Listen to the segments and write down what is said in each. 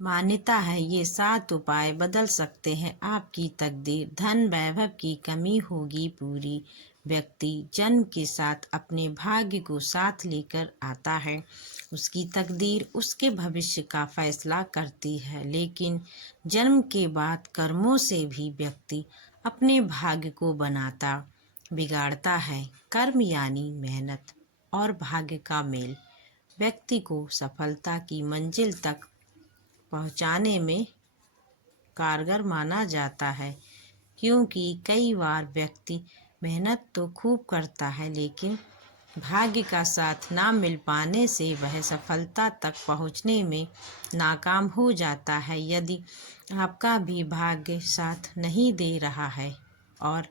मान्यता है ये 7 उपाय बदल सकते हैं आपकी तकदीर। धन वैभव की कमी होगी पूरी। व्यक्ति जन्म के साथ अपने भाग्य को साथ लेकर आता है। उसकी तकदीर उसके भविष्य का फैसला करती है, लेकिन जन्म के बाद कर्मों से भी व्यक्ति अपने भाग्य को बनाता बिगाड़ता है। कर्म यानी मेहनत और भाग्य का मेल व्यक्ति को सफलता की मंजिल तक पहुंचाने में कारगर माना जाता है, क्योंकि कई बार व्यक्ति मेहनत तो खूब करता है, लेकिन भाग्य का साथ ना मिल पाने से वह सफलता तक पहुंचने में नाकाम हो जाता है। यदि आपका भी भाग्य साथ नहीं दे रहा है और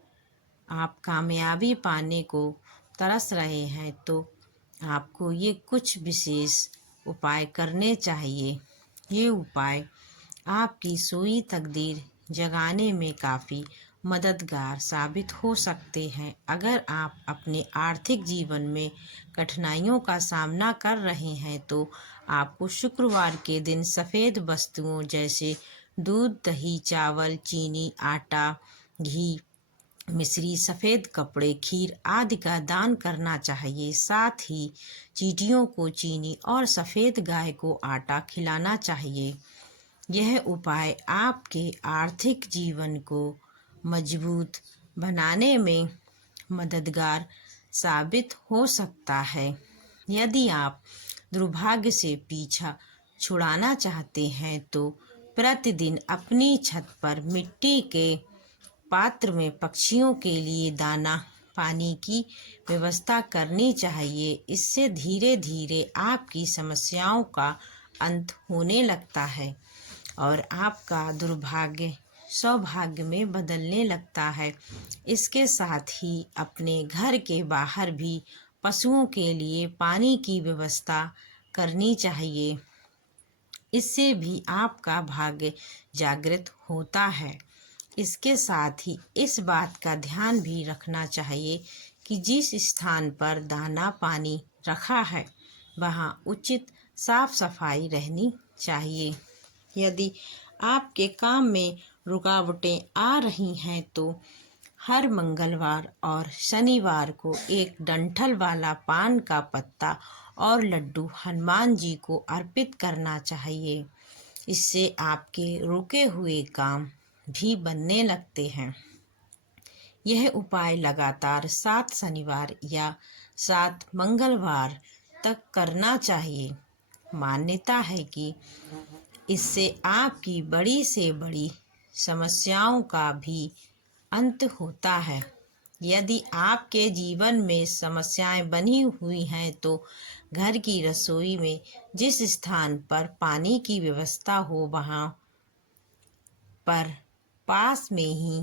आप कामयाबी पाने को तरस रहे हैं, तो आपको ये कुछ विशेष उपाय करने चाहिए। ये उपाय आपकी सोई तकदीर जगाने में काफ़ी मददगार साबित हो सकते हैं। अगर आप अपने आर्थिक जीवन में कठिनाइयों का सामना कर रहे हैं, तो आपको शुक्रवार के दिन सफ़ेद वस्तुओं जैसे दूध, दही, चावल, चीनी, आटा, घी, मिश्री, सफ़ेद कपड़े, खीर आदि का दान करना चाहिए। साथ ही चींटियों को चीनी और सफ़ेद गाय को आटा खिलाना चाहिए। यह उपाय आपके आर्थिक जीवन को मजबूत बनाने में मददगार साबित हो सकता है। यदि आप दुर्भाग्य से पीछा छुड़ाना चाहते हैं, तो प्रतिदिन अपनी छत पर मिट्टी के पात्र में पक्षियों के लिए दाना पानी की व्यवस्था करनी चाहिए। इससे धीरे धीरे आपकी समस्याओं का अंत होने लगता है और आपका दुर्भाग्य सौभाग्य में बदलने लगता है। इसके साथ ही अपने घर के बाहर भी पशुओं के लिए पानी की व्यवस्था करनी चाहिए। इससे भी आपका भाग्य जागृत होता है। इसके साथ ही इस बात का ध्यान भी रखना चाहिए कि जिस स्थान पर दाना पानी रखा है, वहाँ उचित साफ सफाई रहनी चाहिए। यदि आपके काम में रुकावटें आ रही हैं, तो हर मंगलवार और शनिवार को एक डंठल वाला पान का पत्ता और लड्डू हनुमान जी को अर्पित करना चाहिए। इससे आपके रुके हुए काम भी बनने लगते हैं। यह उपाय लगातार 7 शनिवार या 7 मंगलवार तक करना चाहिए। मान्यता है कि इससे आपकी बड़ी से बड़ी समस्याओं का भी अंत होता है। यदि आपके जीवन में समस्याएं बनी हुई हैं, तो घर की रसोई में जिस स्थान पर पानी की व्यवस्था हो, वहाँ पर पास में ही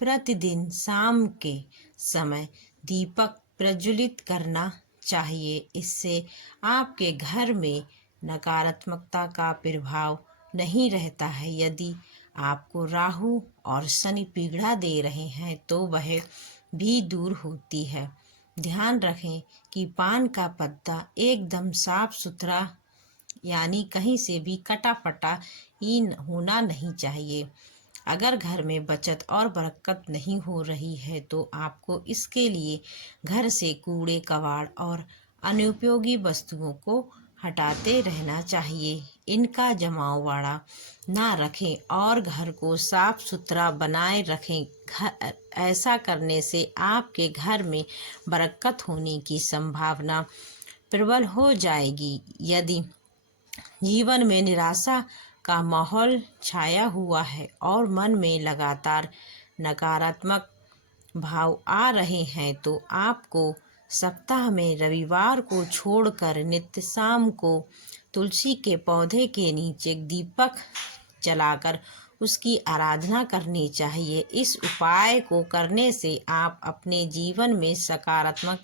प्रतिदिन शाम के समय दीपक प्रज्वलित करना चाहिए। इससे आपके घर में नकारात्मकता का प्रभाव नहीं रहता है। यदि आपको राहु और शनि पीड़ा दे रहे हैं, तो वह भी दूर होती है। ध्यान रखें कि पान का पत्ता एकदम साफ सुथरा यानी कहीं से भी कटा फटा ही होना नहीं चाहिए। अगर घर में बचत और बरकत नहीं हो रही है, तो आपको इसके लिए घर से कूड़े कबाड़ और अनुपयोगी वस्तुओं को हटाते रहना चाहिए। इनका जमावड़ा ना रखें और घर को साफ सुथरा बनाए रखें। ऐसा करने से आपके घर में बरकत होने की संभावना प्रबल हो जाएगी। यदि जीवन में निराशा का माहौल छाया हुआ है और मन में लगातार नकारात्मक भाव आ रहे हैं, तो आपको सप्ताह में रविवार को छोड़कर नित्य शाम को तुलसी के पौधे के नीचे दीपक जलाकर उसकी आराधना करनी चाहिए। इस उपाय को करने से आप अपने जीवन में सकारात्मक